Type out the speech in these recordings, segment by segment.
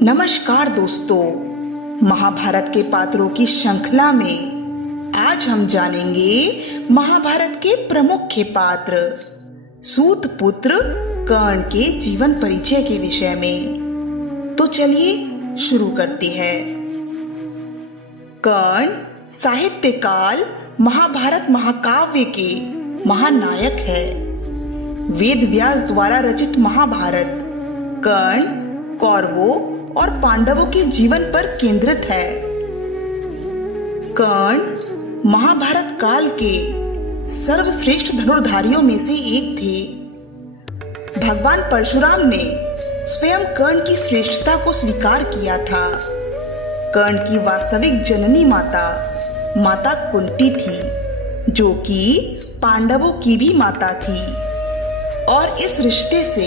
नमस्कार दोस्तों, महाभारत के पात्रों की श्रृंखला में आज हम जानेंगे महाभारत के प्रमुख पात्र सूत पुत्र कर्ण के जीवन परिचय के विषय में। तो चलिए शुरू करते हैं। कर्ण साहित्य काल महाभारत महाकाव्य के महानायक है। वेद व्यास द्वारा रचित महाभारत कर्ण, कौरवों और पांडवों के जीवन पर केंद्रित है। कर्ण महाभारत काल के सर्वश्रेष्ठ धनुर्धारियों में से एक थे। भगवान परशुराम ने स्वयं कर्ण की श्रेष्ठता को स्वीकार किया था। कर्ण की वास्तविक जननी माता कुंती थी, जो कि पांडवों की भी माता थी, और इस रिश्ते से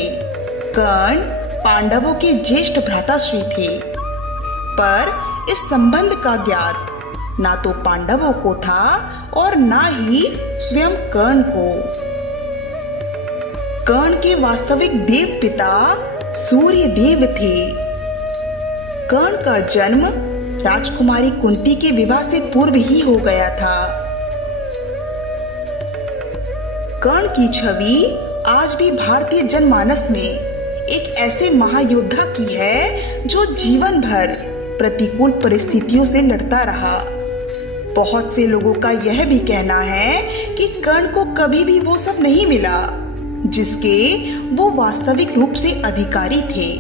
कर्ण पांडवों के ज्येष्ठ भ्राताश्री थे। पर इस संबंध का ज्ञात ना तो पांडवों को था और ना ही स्वयं कर्ण को। कर्ण के वास्तविक देव पिता सूर्य देव थे। कर्ण का जन्म राजकुमारी कुंती के विवाह से पूर्व ही हो गया था। कर्ण की छवि आज भी भारतीय जनमानस में एक ऐसे महायोद्धा की है जो जीवन भर प्रतिकूल परिस्थितियों से लड़ता रहा। बहुत से लोगों का यह भी कहना है कि कर्ण को कभी भी वो सब नहीं मिला जिसके वो वास्तविक रूप से अधिकारी थे।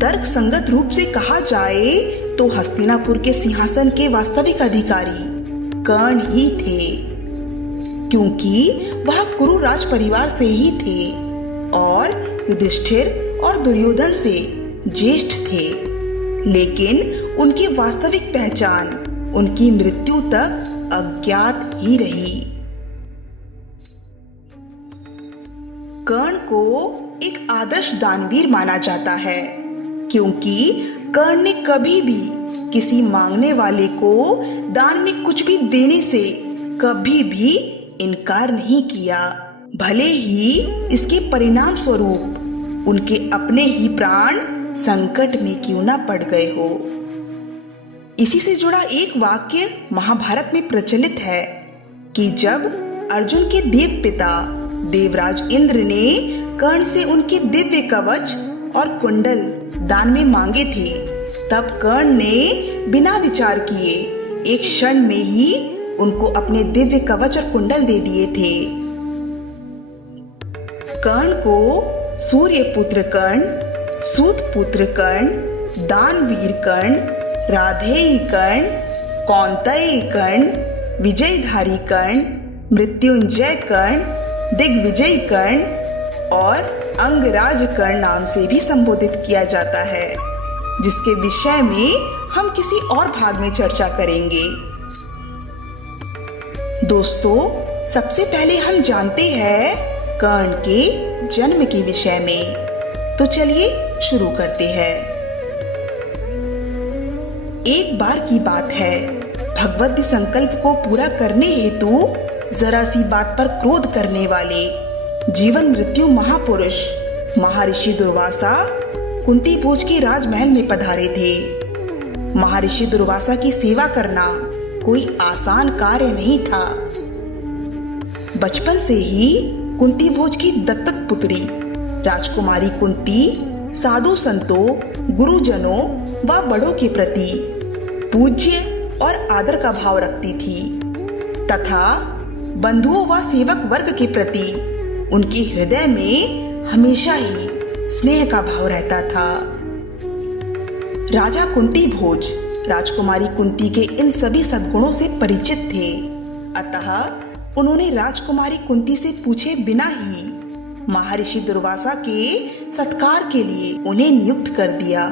तर्क संगत रूप से कहा जाए तो हस्तिनापुर के सिंहासन के वास्तविक अधिकारी कर्ण ही थे, क्योंकि वह कुरु राज परिवार से ही थे और युधिष्ठिर और दुर्योधन से ज्येष्ठ थे। लेकिन उनकी वास्तविक पहचान उनकी मृत्यु तक अज्ञात ही रही। कर्ण को एक आदर्श दानवीर माना जाता है, क्योंकि कर्ण ने कभी भी किसी मांगने वाले को दान में कुछ भी देने से कभी भी इनकार नहीं किया, भले ही इसके परिणाम स्वरूप उनके अपने ही प्राण संकट में क्यों न पड़ गए हो। इसी से जुड़ा एक वाक्य महाभारत में प्रचलित है कि जब अर्जुन के देव पिता देवराज इंद्र ने कर्ण से उनके दिव्य कवच और कुंडल दान में मांगे थे, तब कर्ण ने बिना विचार किए एक क्षण में ही उनको अपने दिव्य कवच और कुंडल दे दिए थे। कर्ण को सूर्य पुत्र कर्ण, सूत पुत्र कर्ण, दानवीर कर्ण, राधेय कर्ण, कौंतेय कर्ण, विजयधारी कर्ण, मृत्युंजय कर्ण, दिग्विजय कर्ण और अंगराज कर्ण नाम से भी संबोधित किया जाता है, जिसके विषय में हम किसी और भाग में चर्चा करेंगे। दोस्तों, सबसे पहले हम जानते हैं कर्ण के जन्म के विषय में। तो चलिए शुरू करते हैं। एक बार की बात है, भगवत संकल्प को पूरा करने हेतु जरा सी बात पर क्रोध करने वाले जीवन मृत्यु महापुरुष महर्षि दुर्वासा कुंती भोज के राजमहल में पधारे थे। महर्षि दुर्वासा की सेवा करना कोई आसान कार्य नहीं था। बचपन से ही कुंती भोज की दत्तक पुत्री राजकुमारी कुंती साधु संतों, गुरुजनों व बड़ों के प्रति पूज्य और आदर का भाव रखती थी, तथा बंधुओं व सेवक वर्ग के प्रति उनके हृदय में हमेशा ही स्नेह का भाव रहता था। राजा कुंती भोज राजकुमारी कुंती के इन सभी सद्गुणों से परिचित थे, अतः उन्होंने राजकुमारी कुंती से पूछे बिना ही महर्षि दुर्वासा के सत्कार के लिए उन्हें नियुक्त कर दिया।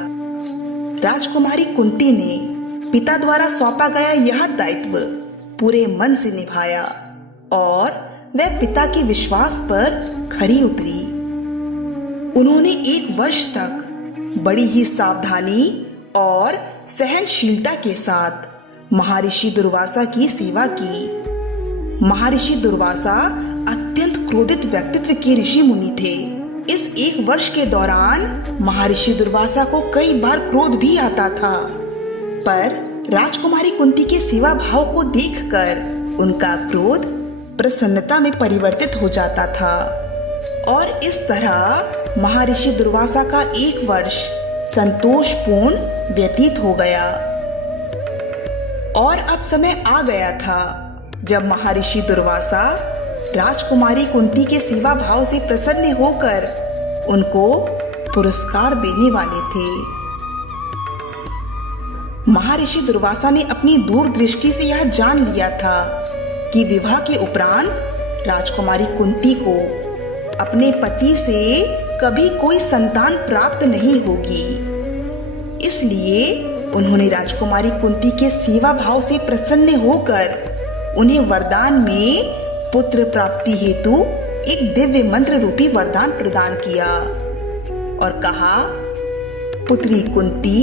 राजकुमारी कुंती ने पिता द्वारा सौंपा गया यह दायित्व पूरे मन से निभाया और वह पिता के विश्वास पर खरी उतरी। उन्होंने 1 वर्ष तक बड़ी ही सावधानी और सहनशीलता के साथ महर्षि दुर्वासा की सेवा की। महर्षि दुर्वासा अत्यंत क्रोधित व्यक्तित्व के ऋषि मुनि थे। इस एक वर्ष के दौरान महर्षि दुर्वासा को कई बार क्रोध भी आता था, पर राजकुमारी कुंती के सेवा भाव को देखकर उनका क्रोध प्रसन्नता में परिवर्तित हो जाता था और इस तरह महर्षि दुर्वासा का एक वर्ष संतोषपूर्ण व्यतीत हो गया। और अब समय आ गया था जब महर्षि दुर्वासा राजकुमारी कुंती के सेवा भाव से प्रसन्न होकर उनको पुरस्कार देने वाले थे। महर्षि दुर्वासा ने अपनी दूरदृष्टि से यह जान लिया था कि विवाह के उपरांत राजकुमारी कुंती को अपने पति से कभी कोई संतान प्राप्त नहीं होगी। इसलिए उन्होंने राजकुमारी कुंती के सेवा भाव से प्रसन्न होकर उन्हें वरदान में पुत्र प्राप्ति हेतु एक दिव्य मंत्र रूपी वरदान प्रदान किया और कहा, पुत्री कुंती,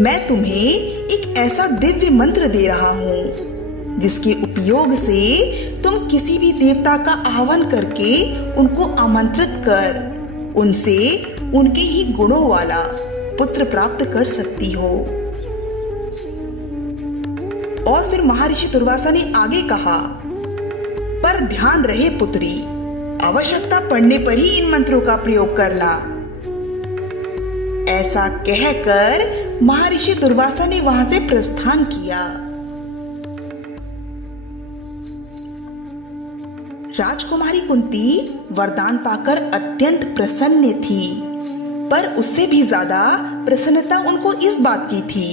मैं तुम्हें एक ऐसा दिव्य मंत्र दे रहा हूँ जिसके उपयोग से तुम किसी भी देवता का आह्वान करके उनको आमंत्रित कर उनसे उनके ही गुणों वाला पुत्र प्राप्त कर सकती हो। और फिर महर्षि दुर्वासा ने आगे कहा, पर ध्यान रहे पुत्री, आवश्यकता पड़ने पर ही इन मंत्रों का प्रयोग करना। ऐसा कहकर महर्षि दुर्वासा ने वहां से प्रस्थान किया। राजकुमारी कुंती वरदान पाकर अत्यंत प्रसन्न थी, पर उससे भी ज्यादा प्रसन्नता उनको इस बात की थी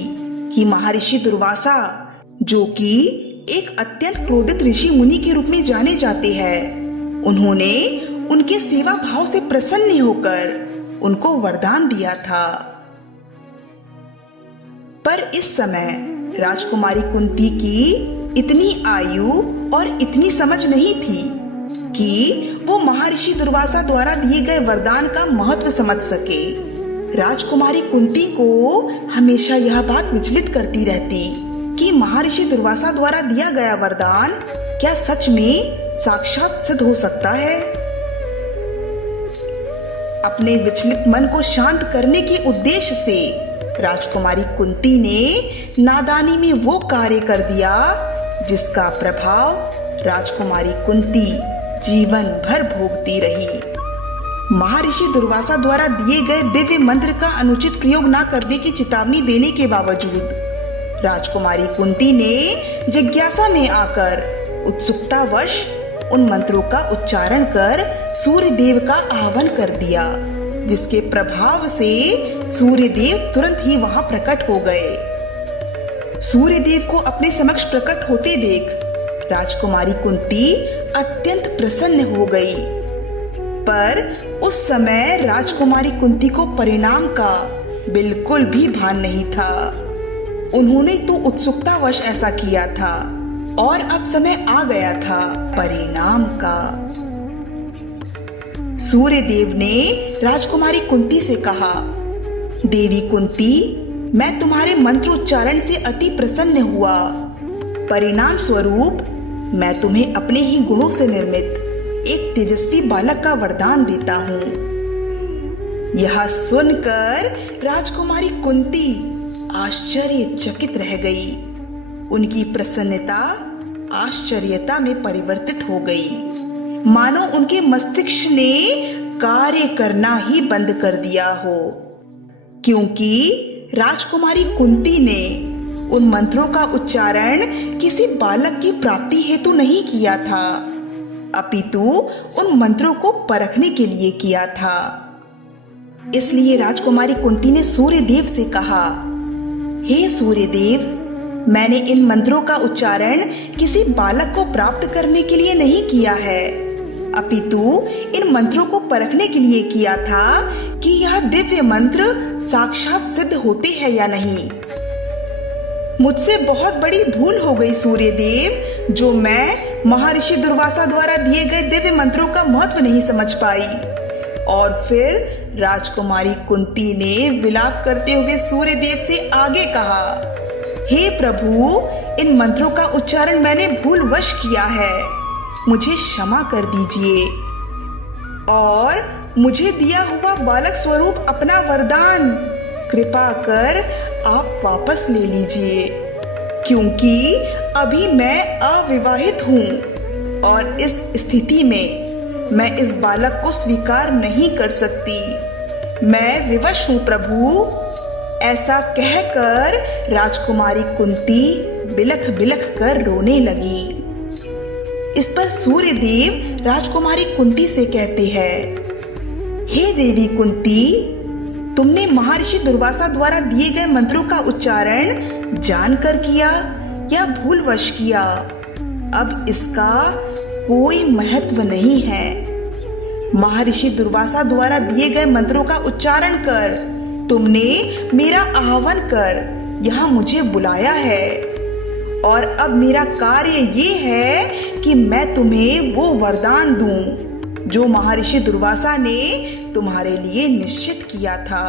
कि महर्षि दुर्वासा, जो कि एक अत्यंत क्रोधित ऋषि मुनि के रूप में जाने जाते हैं, उन्होंने उनके सेवा भाव से प्रसन्न होकर उनको वरदान दिया था। पर इस समय राजकुमारी कुंती की इतनी आयु और इतनी समझ नहीं थी कि वो महर्षि दुर्वासा द्वारा दिए गए वरदान का महत्व समझ सके। राजकुमारी कुंती को हमेशा यह बात विचलित करती रहती कि महर्षि दुर्वासा द्वारा दिया गया वरदान क्या सच में साक्षात सिद्ध हो सकता है। अपने विचलित मन को शांत करने के उद्देश्य से राजकुमारी कुंती ने नादानी में वो कार्य कर दिया जिसका प्रभाव राजकुमारी कुंती जीवन भर भोगती रही। महर्षि दुर्वासा द्वारा दिए गए दिव्य मंत्र का अनुचित प्रयोग न करने की चेतावनी देने के बावजूद राजकुमारी कुंती ने जिज्ञासा में आकर उत्सुकतावश उन मंत्रों का उच्चारण कर सूर्य देव का आह्वान कर दिया, जिसके प्रभाव से सूर्य देव तुरंत ही वहां प्रकट हो गए। सूर्य देव को अपने समक्ष प्रकट होते देख राजकुमारी कुंती अत्यंत प्रसन्न हो गई, पर उस समय राजकुमारी कुंती को परिणाम का बिल्कुल भी भान नहीं था। उन्होंने तो उत्सुकतावश ऐसा किया था और अब समय आ गया था परिणाम का। सूर्य देव ने राजकुमारी कुंती से कहा, देवी कुंती, मैं तुम्हारे मंत्रोच्चारण से अति प्रसन्न हुआ। परिणाम स्वरूप मैं तुम्हें अपने ही गुणों से निर्मित एक तेजस्वी बालक का वरदान देता हूँ। यह सुनकर राजकुमारी कुंती आश्चर्यचकित रह गई। उनकी प्रसन्नता आश्चर्यता में परिवर्तित हो गई, मानो उनके मस्तिष्क ने कार्य करना ही बंद कर दिया हो, क्योंकि राजकुमारी कुंती ने उन मंत्रों का उच्चारण किसी बालक की प्राप्ति हेतु नहीं किया था, अपितु उन मंत्रों को परखने के लिए किया था। इसलिए राजकुमारी कुंती ने सूर्य देव से कहा, हे सूर्य देव, मैंने इन मंत्रों का उच्चारण किसी बालक को प्राप्त करने के लिए नहीं किया है, अपितु इन मंत्रों को परखने के लिए किया था कि यह दिव्य मंत्र साक्षात सिद्ध होते हैं या नहीं। मुझसे बहुत बड़ी भूल हो गई सूर्य देव, जो मैं महर्षि दुर्वासा द्वारा दिए गए दिव्य मंत्रों का महत्व नहीं समझ पाई। और फिर राजकुमारी कुंती ने विलाप करते हुए सूर्य देव से आगे कहा, हे प्रभु, इन मंत्रों का उच्चारण मैंने भूलवश किया है। मुझे क्षमा कर दीजिए और मुझे दिया हुआ बालक स्वरूप अपना वरदान कृपा कर आप वापस ले लीजिए, क्योंकि अभी मैं अविवाहित हूँ और इस स्थिति में मैं इस बालक को स्वीकार नहीं कर सकती। मैं विवश हूँ प्रभु। ऐसा कहकर राजकुमारी कुंती बिलख बिलख कर रोने लगी। इस पर सूर्य देव राजकुमारी कुंती से कहते हैं, हे देवी कुंती, तुमने महर्षि दुर्वासा द्वारा दिए गए मंत्रों का उच्चारण जानकर किया या भूलवश किया, अब इसका कोई महत्व नहीं है। महर्षि दुर्वासा द्वारा दिए गए मंत्रों का उच्चारण कर तुमने मेरा आह्वान कर यहाँ मुझे बुलाया है और अब मेरा कार्य ये है कि मैं तुम्हें वो वरदान दूं जो महर्षि दुर्वासा ने तुम्हारे लिए निश्चित किया था।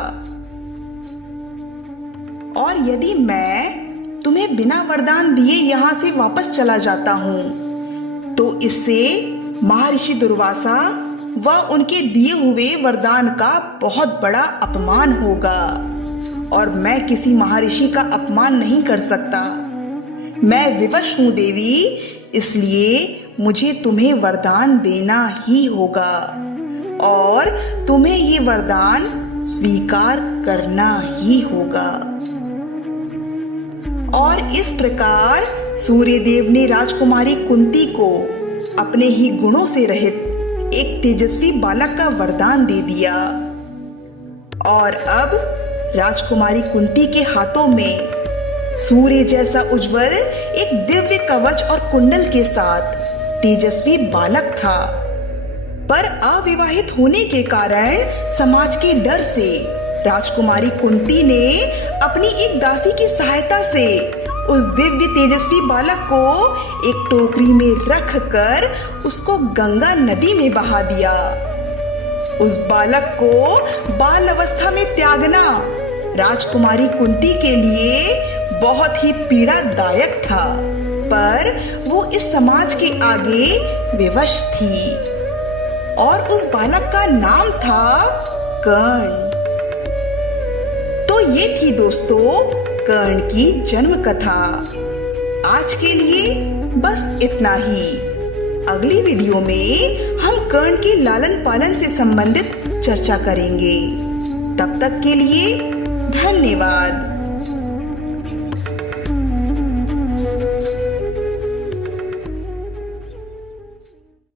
और यदि मैं तुम्हें बिना वरदान दिए यहाँ से वापस चला जाता हूँ तो इससे महर्षि दुर्वासा व उनके दिए हुए वरदान का बहुत बड़ा अपमान होगा और मैं किसी महर्षि का अपमान नहीं कर सकता। मैं विवश हूँ देवी, इसलिए मुझे तुम्हें वरदान देना ही होगा और तुम्हें ये वरदान स्वीकार करना ही होगा। और इस प्रकार सूर्यदेव ने राजकुमारी कुंती को अपने ही गुणों से रहित एक तेजस्वी बालक का वरदान दे दिया। और अब राजकुमारी कुंती के हाथों में सूर्य जैसा उज्जवल एक दिव्य कवच और कुंडल के साथ तेजस्वी बालक था। पर अविवाहित होने के कारण समाज के डर से राजकुमारी कुंती ने अपनी एक दासी की सहायता से उस दिव्य तेजस्वी बालक को एक टोकरी में रख कर उसको गंगा नदी में बहा दिया। उस बालक को बाल अवस्था में त्यागना राजकुमारी कुंती के लिए बहुत ही पीड़ादायक था, पर वो इस समाज के आगे विवश थी और उस बालक का नाम था कर्ण। तो ये थी दोस्तों कर्ण की जन्म कथा। आज के लिए बस इतना ही। अगली वीडियो में हम कर्ण के लालन पालन से संबंधित चर्चा करेंगे। तब तक के लिए धन्यवाद।